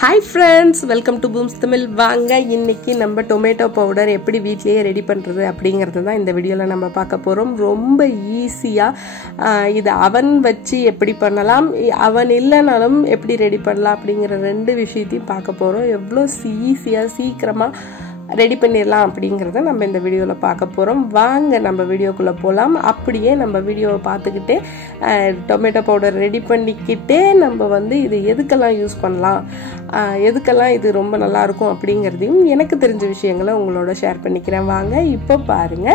Hi friends, welcome to Boom's Tamil. வாங்க இன்னைக்கு நம்ம டொமேட்டோ பவுடர் எப்படி வீட்லயே ரெடி பண்றது அப்படிங்கறது தான் இந்த வீடியோல நம்ம பார்க்க போறோம். ரொம்ப ஈஸியா இது அவன் வச்சு எப்படி பண்ணலாம், அவன் இல்லனாலும் எப்படி ரெடி பண்ணலாம் அப்படிங்கற ரெண்டு விஷயத்தையும் பார்க்க போறோம். எவ்வளவு ஈஸியா சீக்கிரமா ரெடி பண்ணிரலாம் அப்படிங்கறத நம்ம இந்த வீடியோல பார்க்க போறோம். வாங்க நம்ம வீடியோக்குள்ள போலாம். அப்படியே நம்ம வீடியோவை பார்த்துக்கிட்டே டொமேட்டோ பவுடர் ரெடி பண்ணிக்கிட்டே நம்ம வந்து இது எதுக்கெல்லாம் யூஸ் பண்ணலாம், எதுக்கெல்லாம் இது ரொம்ப நல்லா இருக்கும் அப்படிங்கறதையும் எனக்கு தெரிஞ்ச விஷயங்களை உங்களோட ஷேர் பண்ணிக்கிறேன். வாங்க இப்போ பாருங்க.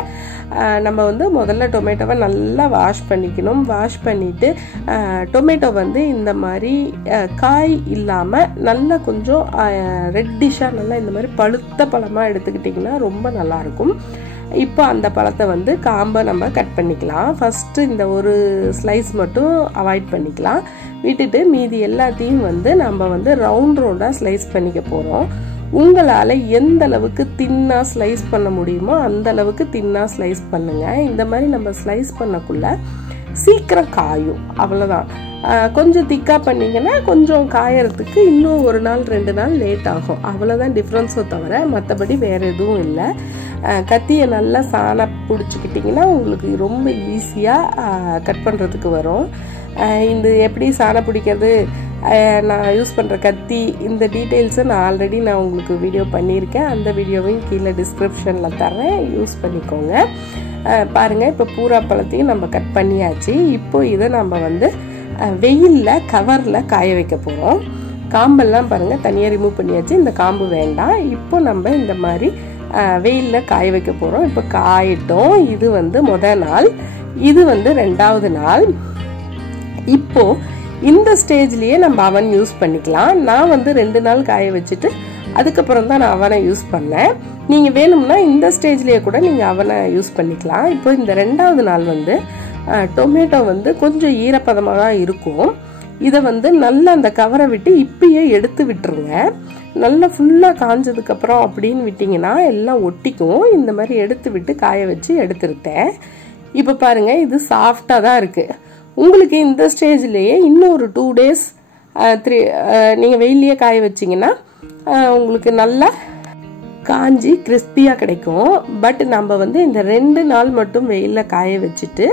நம்ம வந்து முதல்ல டொமேட்டோவை நல்லா வாஷ் பண்ணிக்கணும். வாஷ் பண்ணிட்டு டொமேட்டோ வந்து இந்த மாதிரி காய் இல்லாம நல்லா கொஞ்சம் ரெட்டிஷா நல்லா இந்த மாதிரி பழுத்த பழமா எடுத்துக்கிட்டிங்கன்னா ரொம்ப நல்லா இருக்கும். இப்போ அந்த பழத்தை வந்து காம்பை நம்ம கட் பண்ணிக்கலாம். ஃபர்ஸ்ட் இந்த ஒரு ஸ்லைஸ் மட்டும் அவாய்ட் பண்ணிக்கலாம். விட்டுட்டு மீதி எல்லாத்தையும் வந்து நம்ம வந்து ரவுண்டா ஸ்லைஸ் பண்ணிக்க போறோம். உங்களால எந்த அளவுக்கு தின்னா ஸ்லைஸ் பண்ண முடியுமோ அந்த அளவுக்கு தின்னா ஸ்லைஸ் பண்ணுங்க. இந்த மாதிரி நம்ம ஸ்லைஸ் பண்ணக்குள்ள சீக்கிரம் காயும், அவ்வளவுதான். கொஞ்சம் திக்கா பண்ணீங்கன்னா கொஞ்சம் காயறதுக்கு இன்னும் ஒரு நாள் 2 நாள் லேட் ஆகும், அவ்வளவுதான் டிஃபரன்ஸோ தவிர மற்றபடி வேற எதுவும் இல்லை. கத்தியை நல்லா சாண பிடிச்சிக்கிட்டிங்கன்னா உங்களுக்கு ரொம்ப ஈஸியா கட் பண்றதுக்கு வரும். இந்த எப்படி சாண பிடிக்கிறது, நான் யூஸ் பண்ணுற கத்தி, இந்த டீட்டெயில்ஸை நான் ஆல்ரெடி உங்களுக்கு வீடியோ பண்ணியிருக்கேன். அந்த வீடியோவையும் கீழே டிஸ்கிரிப்ஷனில் தரேன், யூஸ் பண்ணிக்கோங்க. பாருங்கள், இப்போ பூரா பழத்தையும் நம்ம கட் பண்ணியாச்சு. இப்போ இதை நம்ம வந்து வெயிலில் கவரில் காய வைக்க போகிறோம். காம்பெல்லாம் பாருங்கள் தனியாக ரிமூவ் பண்ணியாச்சு, இந்த காம்பு வேண்டாம். இப்போ நம்ம இந்த மாதிரி வெயிலில் காய வைக்க போகிறோம். இப்போ காயட்டும். இது வந்து முதல் நாள், இது வந்து 2வது நாள். இப்போ இந்த ஸ்டேஜ்லயே நம்ம அவன் யூஸ் பண்ணிக்கலாம். நான் வந்து 2 நாள் காய வச்சுட்டு அதுக்கப்புறம் தான் நான் அவனை யூஸ் பண்ணேன். நீங்க வேணும்னா இந்த ஸ்டேஜ்லயே கூட நீங்க அவனை யூஸ் பண்ணிக்கலாம். இப்போ இந்த 2வது நாள் வந்து டொமேட்டோ வந்து கொஞ்சம் ஈரப்பதமாக தான் இருக்கும். இதை வந்து நல்லா அந்த கவரை விட்டு இப்பயே எடுத்து விட்டுருங்க. நல்லா ஃபுல்லாக காஞ்சதுக்கு அப்புறம் அப்படின்னு விட்டிங்கன்னா எல்லாம் ஒட்டிக்கும். இந்த மாதிரி எடுத்து விட்டு காய வச்சு எடுத்துருட்டேன். இப்போ பாருங்க, இது சாஃப்டாக தான் இருக்கு. உங்களுக்கு இந்த ஸ்டேஜ்லேயே இன்னும் ஒரு 2 days 3 நீங்கள் வெயிலையே காய வச்சிங்கன்னா உங்களுக்கு நல்லா காஞ்சி கிறிஸ்பியாக கிடைக்கும். பட் நம்ம வந்து இந்த 2 நாள் மட்டும் வெயிலில் காய வச்சுட்டு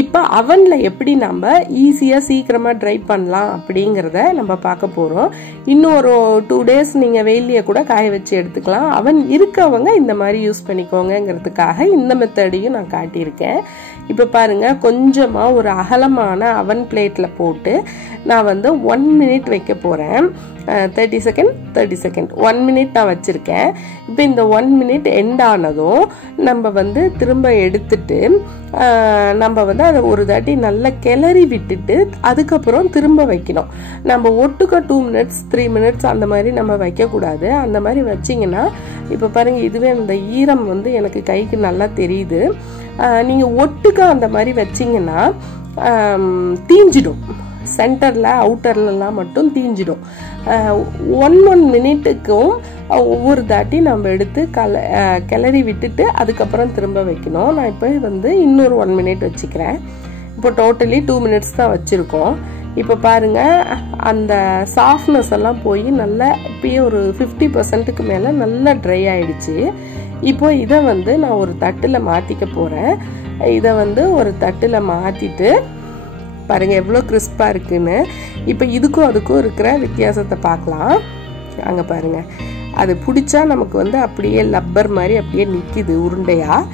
இப்போ அவனில் எப்படி நம்ம ஈஸியாக சீக்கிரமாக ட்ரை பண்ணலாம் அப்படிங்கிறத நம்ம பார்க்க போகிறோம். இன்னும் ஒரு 2 days நீங்கள் வெயிலையே கூட காய வச்சு எடுத்துக்கலாம். அவன் இருக்கவங்க இந்த மாதிரி யூஸ் பண்ணிக்கோங்கிறதுக்காக இந்த மெத்தடையும் நான் காட்டியிருக்கேன். இப்போ பாருங்க, கொஞ்சமாக ஒரு அகலமான அவன் பிளேட்டில் போட்டு நான் வந்து 1 minute வைக்க போகிறேன். 30 செகண்ட் 1 minute நான் வச்சுருக்கேன். இப்போ இந்த 1 minute எண்ட் ஆனதும் நம்ம வந்து திரும்ப எடுத்துட்டு நம்ம வந்து அதை ஒரு தாட்டி நல்லா கிளறி விட்டுட்டு அதுக்கப்புறம் திரும்ப வைக்கணும். நம்ம ஒட்டுக்க 2 minutes 3 minutes அந்த மாதிரி நம்ம வைக்கக்கூடாது. அந்த மாதிரி வச்சிங்கன்னா இப்போ பாருங்க, இதுவே அந்த ஈரம் வந்து எனக்கு கைக்கு நல்லா தெரியுது. நீங்கள் ஒட்டுக்க அந்த மாதிரி வச்சிங்கன்னா தீஞ்சிடும். சென்டரில் அவுட்டர்லாம் மட்டும் தீஞ்சிடும். 1 minute-க்கும் ஒவ்வொரு தாட்டி நம்ம எடுத்து கிளறி விட்டுட்டு அதுக்கப்புறம் திரும்ப வைக்கணும். நான் இப்போ வந்து இன்னொரு 1 minute வச்சுக்கிறேன். இப்போ டோட்டலி 2 minutes தான் வச்சுருக்கோம். இப்போ பாருங்க, அந்த சாஃப்ட்னஸ் எல்லாம் போய் நல்லா இப்பயே ஒரு 50%க்கு மேலே நல்லா ட்ரை ஆயிடுச்சு. இப்போ இதை வந்து நான் ஒரு தட்டில் மாற்றிக்க போகிறேன். இதை வந்து ஒரு தட்டில் மாற்றிட்டு பாருங்கள் எவ்வளோ கிறிஸ்பாக இருக்குன்னு. இப்போ இதுக்கும் அதுக்கும் இருக்கிற வித்தியாசத்தை பார்க்கலாம். அங்கே பாருங்கள், அது பிடிச்சா நமக்கு வந்து அப்படியே லப்பர் மாதிரி அப்படியே நிற்கிது உருண்டையாக.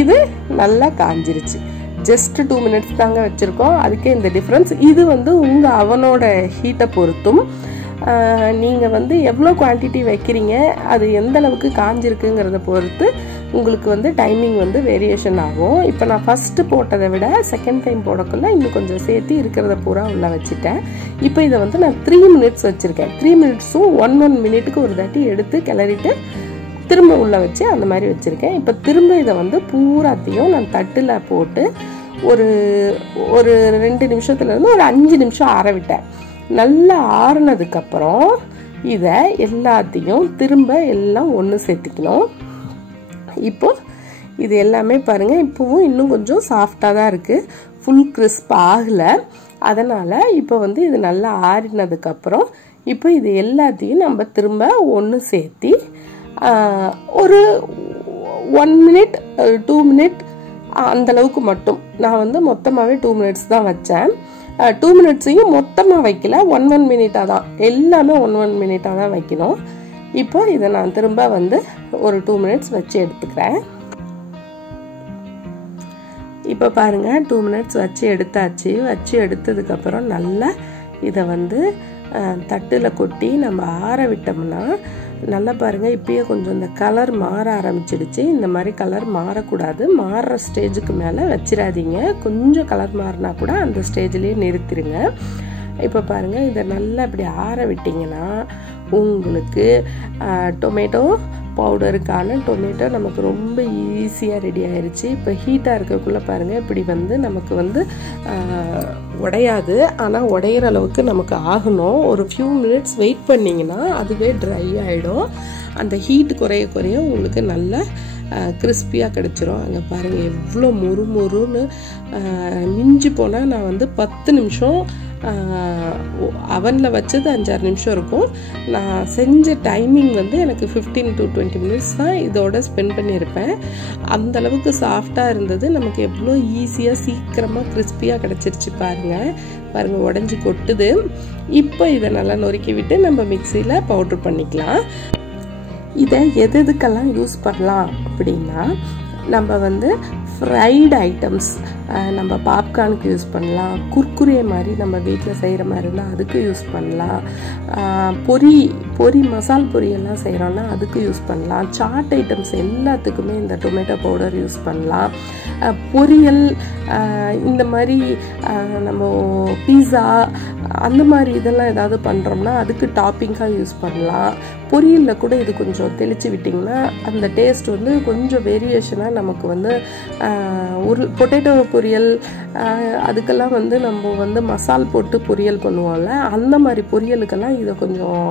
இது நல்லா காஞ்சிருச்சு. ஜஸ்ட் 2 minutes தாங்க வச்சுருக்கோம், அதுக்கே இந்த டிஃப்ரென்ஸ். இது வந்து உங்கள் அவனோட ஹீட்டை பொறுத்தும் நீங்கள் வந்து எவ்வளோ குவான்டிட்டி வைக்கிறீங்க, அது எந்த அளவுக்கு காஞ்சிருக்குங்கிறத பொறுத்து உங்களுக்கு வந்து டைமிங் வந்து வேரியேஷன் ஆகும். இப்போ நான் ஃபஸ்ட்டு போட்டதை விட செகண்ட் டைம் போடக்குள்ள இன்னும் கொஞ்சம் சேர்த்து இருக்கிறத பூரா உள்ள வச்சுட்டேன். இப்போ இதை வந்து நான் 3 minutes வச்சுருக்கேன். 3 minutes-ம் 1 minute-க்கு ஒரு தாட்டி எடுத்து கிளறிட்டு திரும்ப உள்ள வச்சு அந்த மாதிரி வச்சுருக்கேன். இப்போ திரும்ப இதை வந்து பூராத்தையும் நான் தட்டில் போட்டு ஒரு 2 நிமிஷத்துலேருந்து ஒரு 5 நிமிஷம் ஆற விட்டேன். நல்லா ஆறுனதுக்கப்புறம் இதை எல்லாத்தையும் திரும்ப எல்லாம் ஒன்று சேர்த்துக்கணும். இப்போ இது எல்லாமே பாருங்கள், இப்போவும் இன்னும் கொஞ்சம் சாஃப்டாக தான் இருக்குது, ஃபுல் கிறிஸ்ப் ஆகலை. அதனால் இப்போ வந்து இது நல்லா ஆறினதுக்கப்புறம் இப்போ இது எல்லாத்தையும் நம்ம திரும்ப ஒன்று சேர்த்தி ஒரு 1 மினிட் 2 மினிட் அந்தளவுக்கு மட்டும் நான் வந்து மொத்தமாகவே 2 மினிட்ஸ் தான் வச்சேன். 2 மினிட்ஸையும் மொத்தமாக வைக்கல, 1 மினிட்டாக தான், எல்லாமே 1 மினிட்டாக தான் வைக்கணும். இப்போ இதை நான் திரும்ப வந்து ஒரு 2 மினிட்ஸ் வச்சு எடுத்துக்கிறேன். இப்போ பாருங்கள் 2 மினிட்ஸ் வச்சு எடுத்தாச்சு. வச்சு எடுத்ததுக்கப்புறம் நல்லா இதை வந்து தட்டில் கொட்டி நம்ம ஆற விட்டோம்னா நல்லா பாருங்கள் இப்பயே கொஞ்சம் இந்த கலர் மாற ஆரம்பிச்சிடுச்சு. இந்த மாதிரி கலர் மாறக்கூடாது, மாறுற ஸ்டேஜுக்கு மேலே வச்சிடாதீங்க. கொஞ்சம் கலர் மாறினா கூட அந்த ஸ்டேஜ்லேயே நிறுத்திடுங்க. இப்போ பாருங்கள் இதை நல்லா இப்படி ஆற விட்டிங்கன்னா உங்களுக்கு டொமேட்டோ பவுடருக்கான டொமேட்டோ நமக்கு ரொம்ப ஈஸியாக ரெடி ஆயிடுச்சு. இப்போ ஹீட்டாக இருக்கக்குள்ளே பாருங்கள் இப்படி வந்து நமக்கு வந்து உடையாது, ஆனால் உடையிற அளவுக்கு நமக்கு ஆகணும். ஒரு ஃபியூ மினிட்ஸ் வெயிட் பண்ணிங்கன்னா அதுவே ட்ரை ஆகிடும். அந்த ஹீட் குறைய குறைய உங்களுக்கு நல்லா கிறிஸ்பியாக கிடச்சிரும். அங்கே பாருங்கள் எவ்வளோ மொறுன்னு மிஞ்சி போனால் நான் வந்து 10 நிமிஷம் அவனில் வச்சது 5-6 நிமிஷம் இருக்கும். நான் செஞ்ச டைமிங் வந்து எனக்கு 15 to 20 மினிட்ஸ் தான் இதோட ஸ்பெண்ட் பண்ணியிருப்பேன். அந்தளவுக்கு சாஃப்டாக இருந்தது. நமக்கு எவ்வளோ ஈஸியாக சீக்கிரமாக கிறிஸ்பியாக கிடச்சிருச்சு பாருங்கள் உடஞ்சி கொட்டுது. இப்போ இதை நல்லா நொறுக்கி விட்டு நம்ம மிக்சியில் பவுட்ரு பண்ணிக்கலாம். இதை எதுக்கெல்லாம் யூஸ் பண்ணலாம் அப்படின்னா நம்ம வந்து ஃப்ரைடு ஐட்டம்ஸ் நம்ம பாப்கார்னுக்கு யூஸ் பண்ணலாம், குர்குரே மாதிரி நம்ம வீட்டில் செய்கிற மாதிரி இருந்தால் அதுக்கு யூஸ் பண்ணலாம், பொரி மசால் பொரியெல்லாம் செய்கிறோன்னா அதுக்கு யூஸ் பண்ணலாம், சாட் ஐட்டம்ஸ் எல்லாத்துக்குமே இந்த டொமேட்டோ பவுடர் யூஸ் பண்ணலாம், பொரியல் இந்த மாதிரி நம்ம பீஸா அந்த மாதிரி இதெல்லாம் ஏதாவது பண்ணுறோம்னா அதுக்கு டாப்பிங்காக யூஸ் பண்ணலாம். பொரியலில் கூட இது கொஞ்சம் தெளித்து விட்டிங்கன்னா அந்த டேஸ்ட் வந்து கொஞ்சம் வேரியேஷனாக நமக்கு வந்து பொட்டேட்டோ பொரியல் அதுக்கெல்லாம் வந்து நம்ம வந்து மசால் போட்டு பொரியல் பண்ணுவோம்ல, அந்த மாதிரி பொரியலுக்கெல்லாம் இதை கொஞ்சம்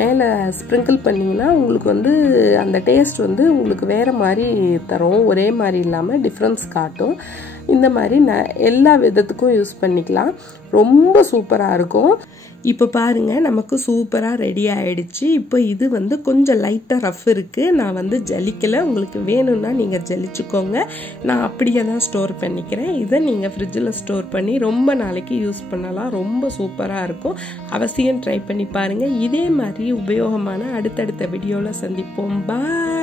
மேலே ஸ்ப்ரிங்கிள் பண்ணிங்கன்னா உங்களுக்கு வந்து அந்த டேஸ்ட் வந்து உங்களுக்கு வேறு மாதிரி தரும், ஒரே மாதிரி இல்லாமல் டிஃப்ரென்ஸ் காட்டும். இந்த மாதிரி எல்லா விதத்துக்கும் யூஸ் பண்ணிக்கலாம், ரொம்ப சூப்பராக இருக்கும். இப்போ பாருங்கள் நமக்கு சூப்பராக ரெடி ஆகிடுச்சு. இப்போ இது வந்து கொஞ்சம் லைட்டாக ரஃப் இருக்குது, நான் வந்து ஜலிக்கலை. உங்களுக்கு வேணும்னா நீங்கள் ஜலிச்சுக்கோங்க, நான் அப்படியே தான் ஸ்டோர் பண்ணிக்கிறேன். இதை நீங்கள் ஃப்ரிட்ஜில் ஸ்டோர் பண்ணி ரொம்ப நாளைக்கு யூஸ் பண்ணலாம், ரொம்ப சூப்பராக இருக்கும். அவசியம் ட்ரை பண்ணி பாருங்கள். இதே மாதிரி உபயோகமான அடுத்தடுத்த வீடியோவில் சந்திப்போம். பாய்.